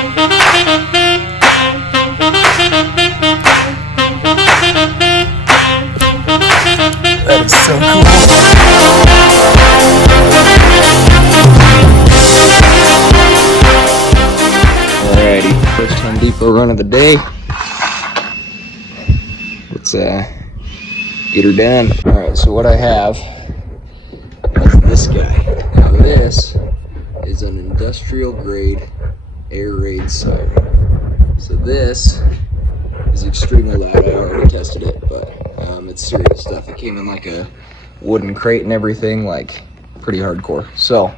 That is so cool. Alrighty, first Home Depot run of the day. Let's get her done. Alright, so what I have is this guy. Now this is an industrial grade air raid siren. So this is extremely loud. I already tested it, but it's serious stuff. It came in like a wooden crate and everything, like pretty hardcore. So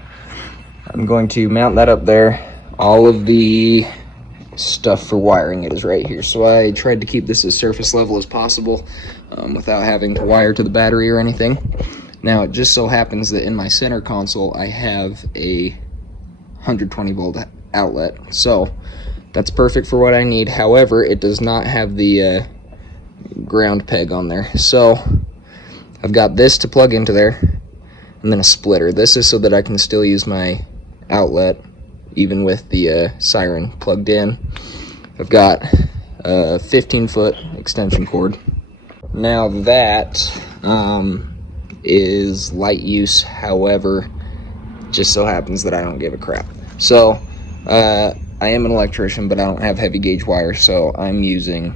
I'm going to mount that up there. All of the stuff for wiring it is right here. So I tried to keep this as surface level as possible without having to wire to the battery or anything. Now it just so happens that in my center console I have a 120 volt outlet, so that's perfect for what I need. However, it does not have the ground peg on there, so I've got this to plug into there and then a splitter. This is so that I can still use my outlet even with the Siren plugged in. I've got a 15-foot extension cord. Now that is light use, however, just so happens that I don't give a crap. So I am an electrician, but I don't have heavy gauge wire, so I'm using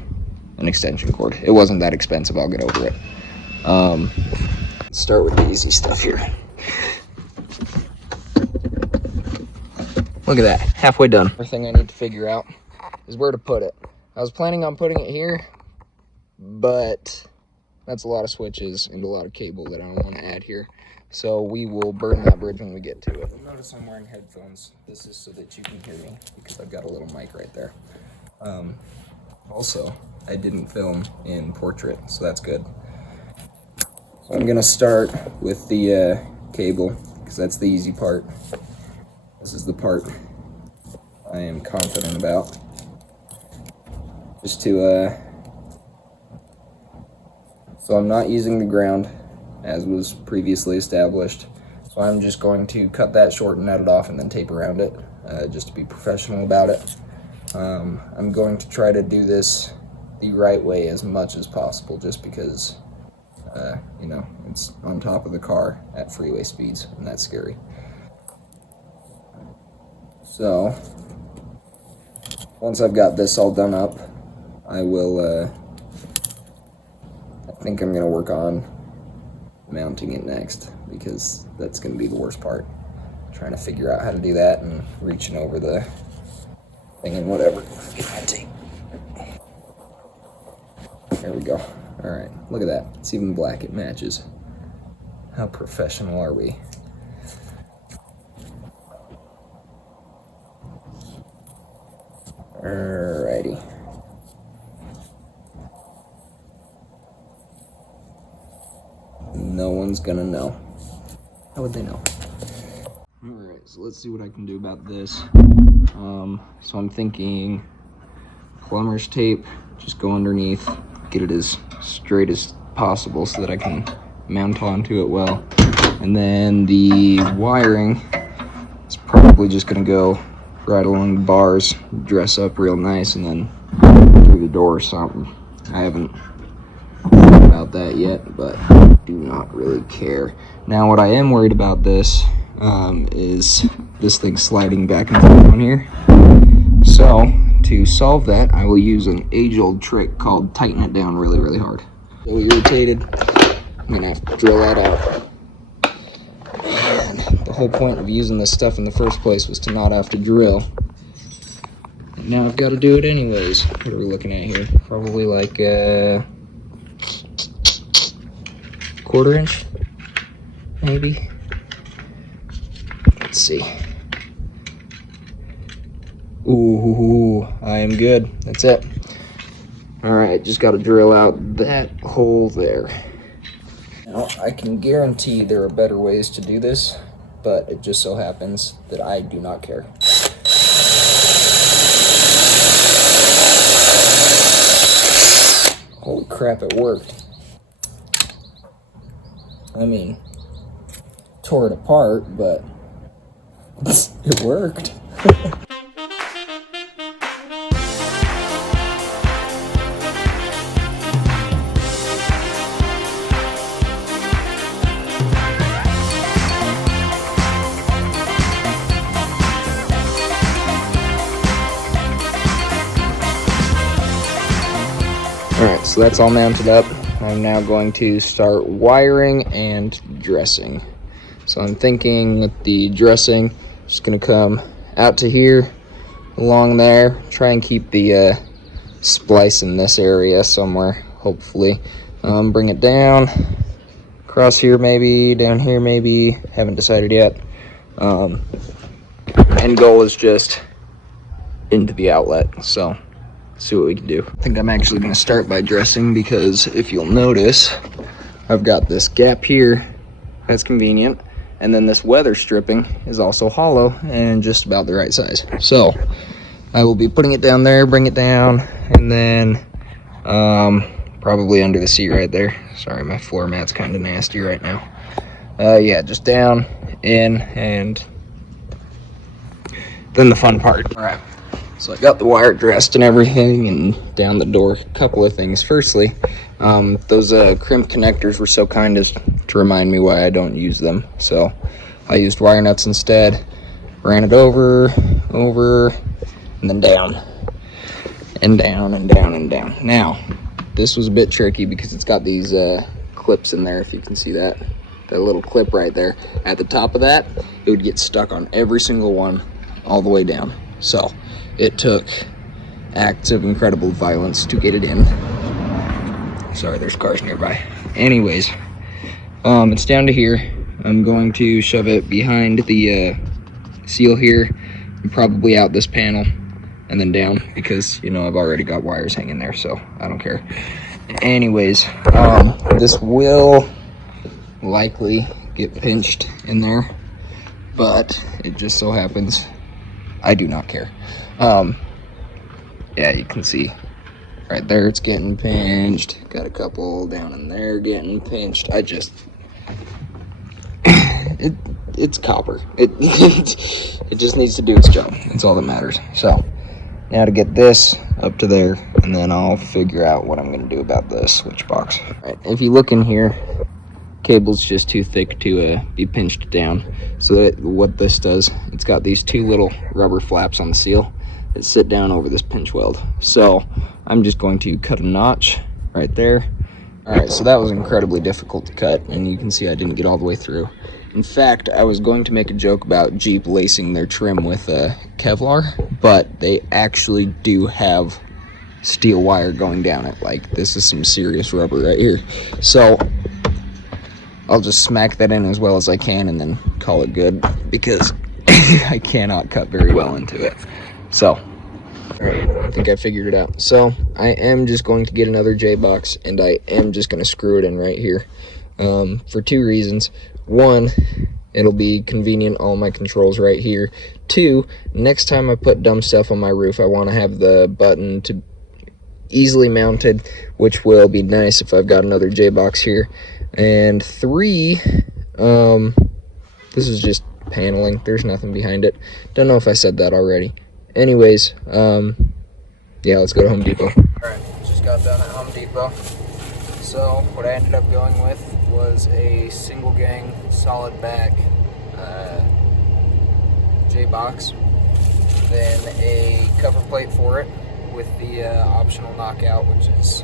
an extension cord. It wasn't that expensive, I'll get over it. Let's start with the easy stuff here. Look at that, halfway done. Another thing I need to figure out is where to put it. I was planning on putting it here, but that's a lot of switches and a lot of cable that I don't want to add here. So we will burn that bridge when we get to it. You'll notice I'm wearing headphones. This is so that you can hear me, because I've got a little mic right there. Also, I didn't film in Portrait, so that's good. So I'm gonna start with the cable, because that's the easy part. This is the part I am confident about. Just to, so I'm not using the ground, as was previously established. So I'm just going to cut that short and nut it off and then tape around it, just to be professional about it. I'm going to try to do this the right way as much as possible, just because, you know, it's on top of the car at freeway speeds, and that's scary. So, once I've got this all done up, I will, I think I'm going to work on mounting it next, because that's going to be the worst part. Trying to figure out how to do that and reaching over the thing and whatever. Get my tape. There we go. Alright, look at that. It's even black. It matches. How professional are we? Alrighty. No one's gonna know. How would they know? Alright, so let's see what I can do about this. So I'm thinking plumber's tape, just go underneath, get it as straight as possible so that I can mount onto it well. And then the wiring is probably just gonna go right along the bars, dress up real nice, and then through the door or something. I haven't thought about that yet, but do not really care. Now what I am worried about this is this thing sliding back and forth on here. So to solve that, I will use an age-old trick called tighten it down really, really hard. So irritated, I'm gonna have to drill that out. And the whole point of using this stuff in the first place was to not have to drill. And now I've got to do it anyways. What are we looking at here? Probably like a quarter-inch, maybe. Let's see. Ooh, I am good. That's it. Alright, just got to drill out that hole there. Now, I can guarantee there are better ways to do this, but it just so happens that I do not care. Holy crap, it worked. I mean, tore it apart, but it worked. Alright, so that's all mounted up. I'm now going to start wiring and dressing. So I'm thinking with the dressing, just gonna come out to here, along there, try and keep the splice in this area somewhere, hopefully. Bring it down, across here maybe, down here maybe, haven't decided yet. End goal is just into the outlet, so see what we can do. I think I'm actually going to start by dressing, because if you'll notice, I've got this gap here that's convenient, and then this weather stripping is also hollow and just about the right size. So I will be putting it down there, bring it down, and then probably under the seat right there. Sorry, my floor mat's kind of nasty right now. Yeah, just down, in, and then the fun part. All right. So I got the wire dressed and everything, and down the door. A couple of things. Firstly, those crimp connectors were so kind as to remind me why I don't use them. So I used wire nuts instead. Ran it over, and then down, and down, and down, and down. Now, this was a bit tricky because it's got these clips in there, if you can see that. That little clip right there. At the top of that, it would get stuck on every single one all the way down. So it took acts of incredible violence to get it in. Sorry, there's cars nearby. Anyways, it's down to here. I'm going to shove it behind the seal here, and probably out this panel, and then down, because, you know, I've already got wires hanging there, so I don't care. Anyways, this will likely get pinched in there, but it just so happens I do not care. Yeah, you can see right there it's getting pinched. Got a couple down in there getting pinched. It's copper. It just needs to do its job. That's all that matters. So now to get this up to there, and then I'll figure out what I'm going to do about the switch box. All right, if you look in here, cable's just too thick to be pinched down. So that what this does, it's got these two little rubber flaps on the seal that sit down over this pinch weld. So I'm just going to cut a notch right there. All right, so that was incredibly difficult to cut, and you can see I didn't get all the way through. In fact, I was going to make a joke about Jeep lacing their trim with Kevlar, but they actually do have steel wire going down it. Like, this is some serious rubber right here. So I'll just smack that in as well as I can and then call it good, because I cannot cut very well into it. So, alright, I think I figured it out. So, I am just going to get another J-box, and I am just going to screw it in right here. For two reasons. One, it'll be convenient, all my controls right here. Two, next time I put dumb stuff on my roof, I want to have the button to easily mounted, which will be nice if I've got another J-box here. And three, this is just paneling. There's nothing behind it. Don't know if I said that already. Anyways, yeah, let's go to Home Depot. Alright, just got done at Home Depot. So, what I ended up going with was a single gang, solid back J-box. Then a cover plate for it with the optional knockout, which is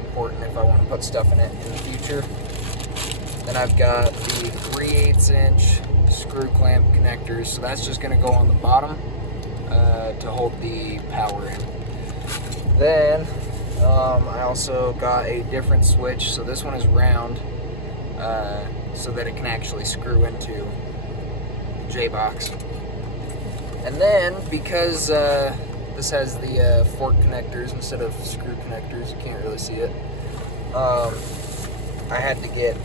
important if I want to put stuff in it in the future. Then I've got the 3/8 inch screw clamp connectors, so that's just going to go on the bottom to hold the power in. Then I also got a different switch, so this one is round, so that it can actually screw into the J-box. And then, because this has the fork connectors instead of screw connectors, you can't really see it, I had to get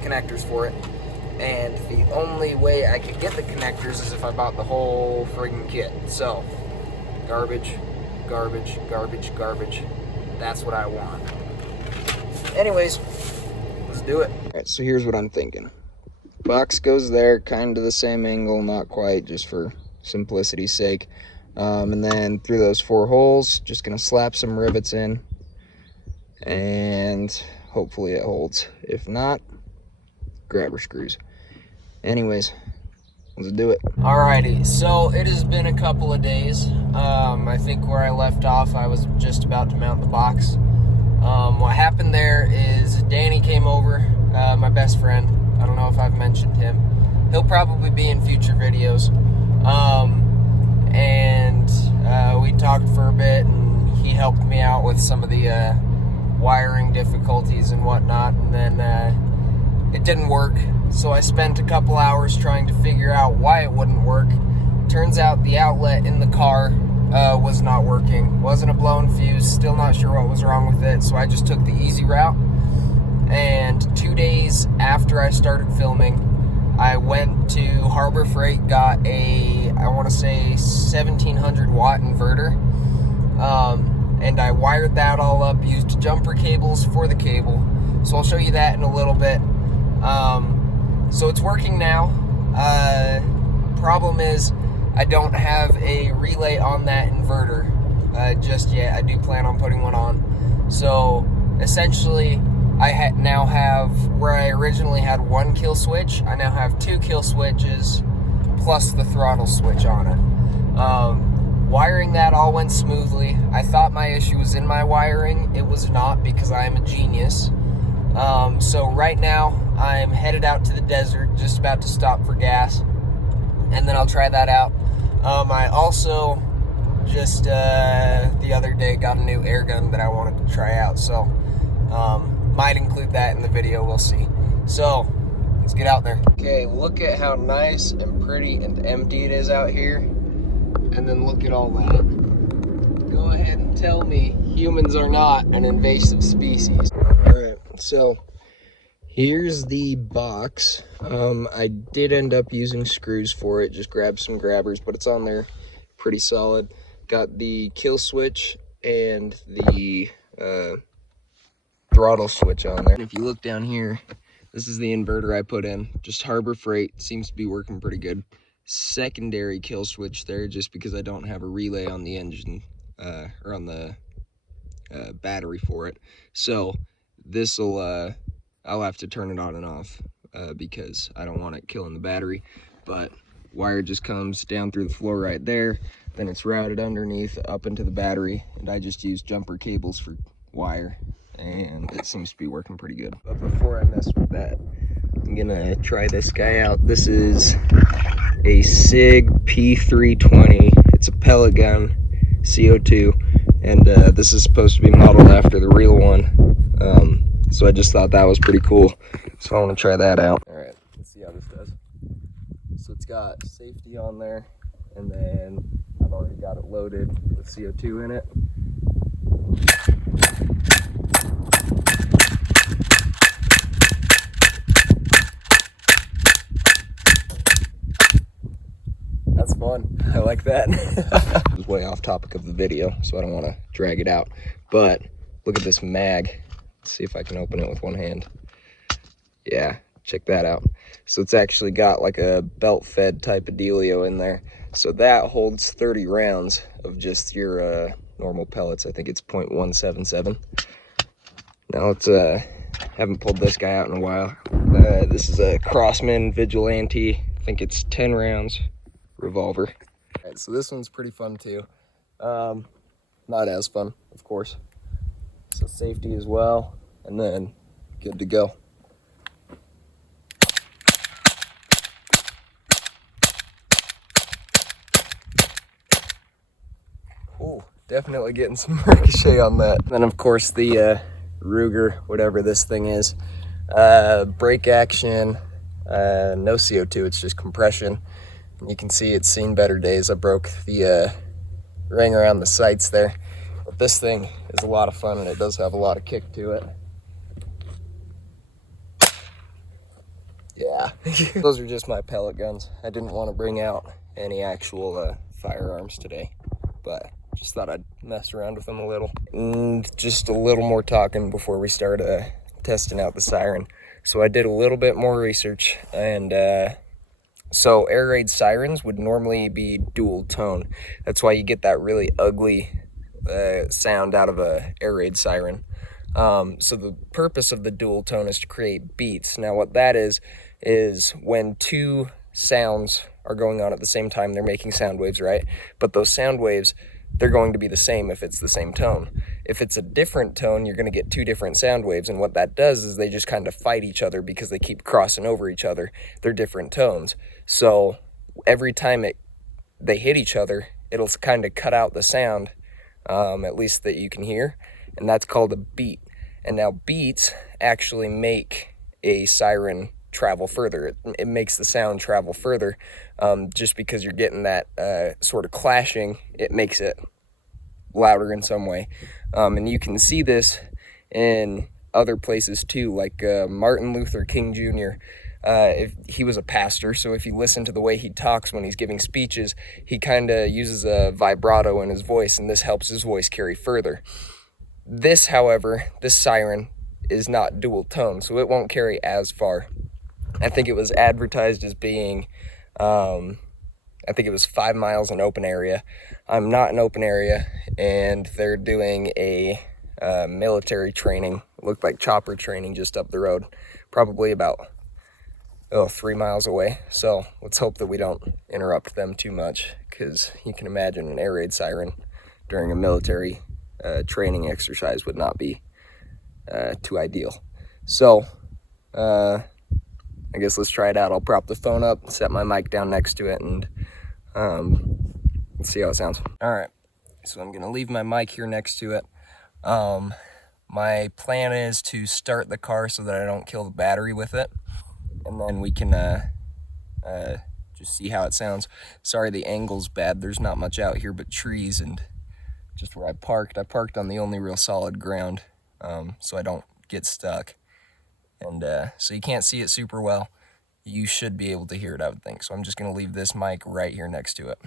connectors for it. And the only way I could get the connectors is if I bought the whole friggin' kit. So, garbage, garbage, garbage, garbage. That's what I want. Anyways, let's do it. Alright, so here's what I'm thinking. Box goes there, kind of the same angle, not quite, just for simplicity's sake. And then through those 4 holes, just gonna slap some rivets in, and hopefully it holds. If not, grabber screws. Anyways, Let's do it. Alrighty, so it has been a couple of days. I think where I left off, I was just about to mount the box. What happened there is Danny came over, my best friend. I don't know if I've mentioned him. He'll probably be in future videos. We talked for a bit, and he helped me out with some of the wiring difficulties and whatnot, and then it didn't work. So I spent a couple hours trying to figure out why it wouldn't work. Turns out the outlet in the car was not working. Wasn't a blown fuse, still not sure what was wrong with it, so I just took the easy route. And 2 days after I started filming, I went to Harbor Freight, got a, I want to say 1700 watt inverter, and I wired that all up, used jumper cables for the cable. So I'll show you that in a little bit. So it's working now. Problem is, I don't have a relay on that inverter just yet. I do plan on putting one on. So essentially, I now have, where I originally had one kill switch, I now have 2 kill switches plus the throttle switch on it. Wiring that all went smoothly. I thought my issue was in my wiring. It was not, because I am a genius. So right now I'm headed out to the desert, just about to stop for gas, and then I'll try that out. I also just the other day got a new air gun that I wanted to try out, so might include that in the video, we'll see. So let's get out there. Okay, look at how nice and pretty and empty it is out here, and then look at all that. Go ahead and tell me humans are not an invasive species. Alright, so here's the box. I did end up using screws for it, just grabbed some grabbers, but it's on there pretty solid. Got the kill switch and the throttle switch on there. And if you look down here, this is the inverter I put in, just Harbor Freight, seems to be working pretty good. Secondary kill switch there, just because I don't have a relay on the engine, or on the battery for it. So this'll I'll have to turn it on and off because I don't want it killing the battery. But wire just comes down through the floor right there, then it's routed underneath up into the battery, and I just use jumper cables for wire, and it seems to be working pretty good. But before I mess with that, I'm gonna try this guy out. This is a SIG P320. It's a pellet gun, CO2, and this is supposed to be modeled after the real one. So I just thought that was pretty cool, so I want to try that out. All right, let's see how this does. So it's got safety on there, and then I've already got it loaded with CO2 in it. That's fun. I like that. It was way off topic of the video, so I don't want to drag it out. But look at this mag. Let's see if I can open it with one hand. Yeah, check that out. So it's actually got like a belt fed type of dealio in there. So that holds 30 rounds of just your normal pellets. I think it's .177. Now let's haven't pulled this guy out in a while. This is a Crossman Vigilante. I think it's 10 rounds revolver. All right, so this one's pretty fun too. Not as fun, of course. So safety as well, and then good to go. Ooh, definitely getting some ricochet on that. And then of course the Ruger, whatever this thing is, brake action, no CO2, it's just compression. And you can see it's seen better days. I broke the ring around the sights there. But this thing is a lot of fun, and it does have a lot of kick to it. Yeah, those are just my pellet guns. I didn't want to bring out any actual firearms today, but just thought I'd mess around with them a little. And just a little more talking before we start testing out the Siren. So I did a little bit more research, and so air raid sirens would normally be dual tone. That's why you get that really ugly sound out of a air raid siren. So the purpose of the dual tone is to create beats. Now what that is when two sounds are going on at the same time. They're making sound waves, right? But those sound waves, they're going to be the same if it's the same tone. If it's a different tone, you're going to get two different sound waves, and what that does is they just kind of fight each other because they keep crossing over each other. They're different tones. So every time they hit each other, it'll kind of cut out the sound, at least that you can hear, and that's called a beat. And now beats actually make a siren travel further. It makes the sound travel further. Just because you're getting that sort of clashing, it makes it louder in some way. And you can see this in other places too, like Martin Luther King Jr. If he was a pastor, so if you listen to the way he talks when he's giving speeches, he kind of uses a vibrato in his voice, and this helps his voice carry further. This, however, this siren is not dual tone, so it won't carry as far. I think it was advertised as being, I think it was 5 miles in open area. I'm not in open area, and they're doing a military training. It looked like chopper training just up the road, probably about 3 miles away. So let's hope that we don't interrupt them too much, because you can imagine an air raid siren during a military training exercise would not be too ideal. So I guess let's try it out. I'll prop the phone up, set my mic down next to it, and let's see how it sounds. All right, so I'm gonna leave my mic here next to it. My plan is to start the car so that I don't kill the battery with it, and then we can just see how it sounds. Sorry, the angle's bad. There's not much out here but trees and just where I parked on the only real solid ground, so I don't get stuck. And so you can't see it super well. You should be able to hear it, I would think. So I'm just gonna leave this mic right here next to it.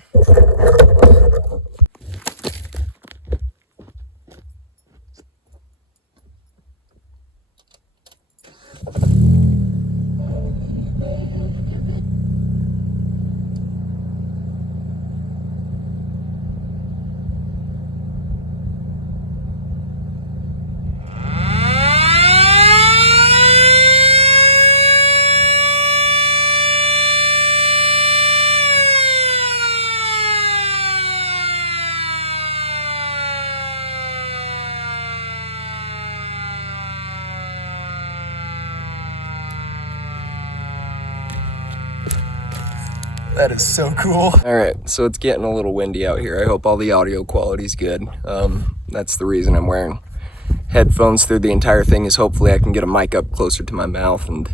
That is so cool. All right, so it's getting a little windy out here. I hope all the audio quality's good. That's the reason I'm wearing headphones through the entire thing, is hopefully I can get a mic up closer to my mouth and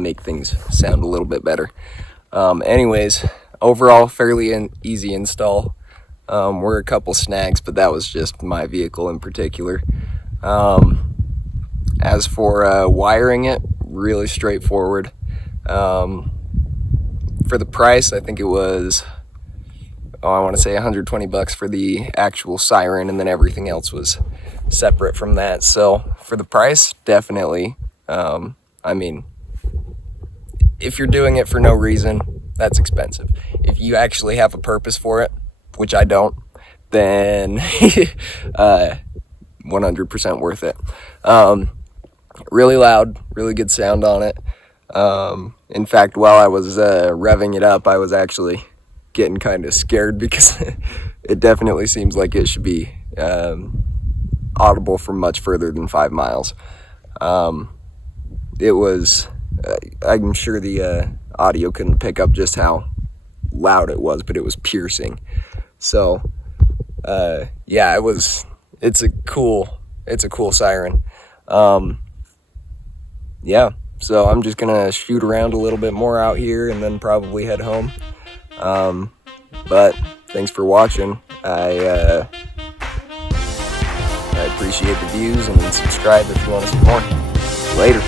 make things sound a little bit better. Anyways, overall, fairly easy install. We're a couple snags, but that was just my vehicle in particular. As for wiring it, really straightforward. For the price, I think it was, I want to say $120 for the actual siren, and then everything else was separate from that. So for the price, definitely. I mean, if you're doing it for no reason, that's expensive. If you actually have a purpose for it, which I don't, then 100% worth it. Really loud, really good sound on it. In fact, while I was revving it up, I was actually getting kind of scared because it definitely seems like it should be audible from much further than 5 miles. It was, I'm sure the audio couldn't pick up just how loud it was, but it was piercing. So, yeah, it's a cool siren. Yeah. So I'm just gonna shoot around a little bit more out here and then probably head home. But thanks for watching. I appreciate the views, and subscribe if you want to see more. Later.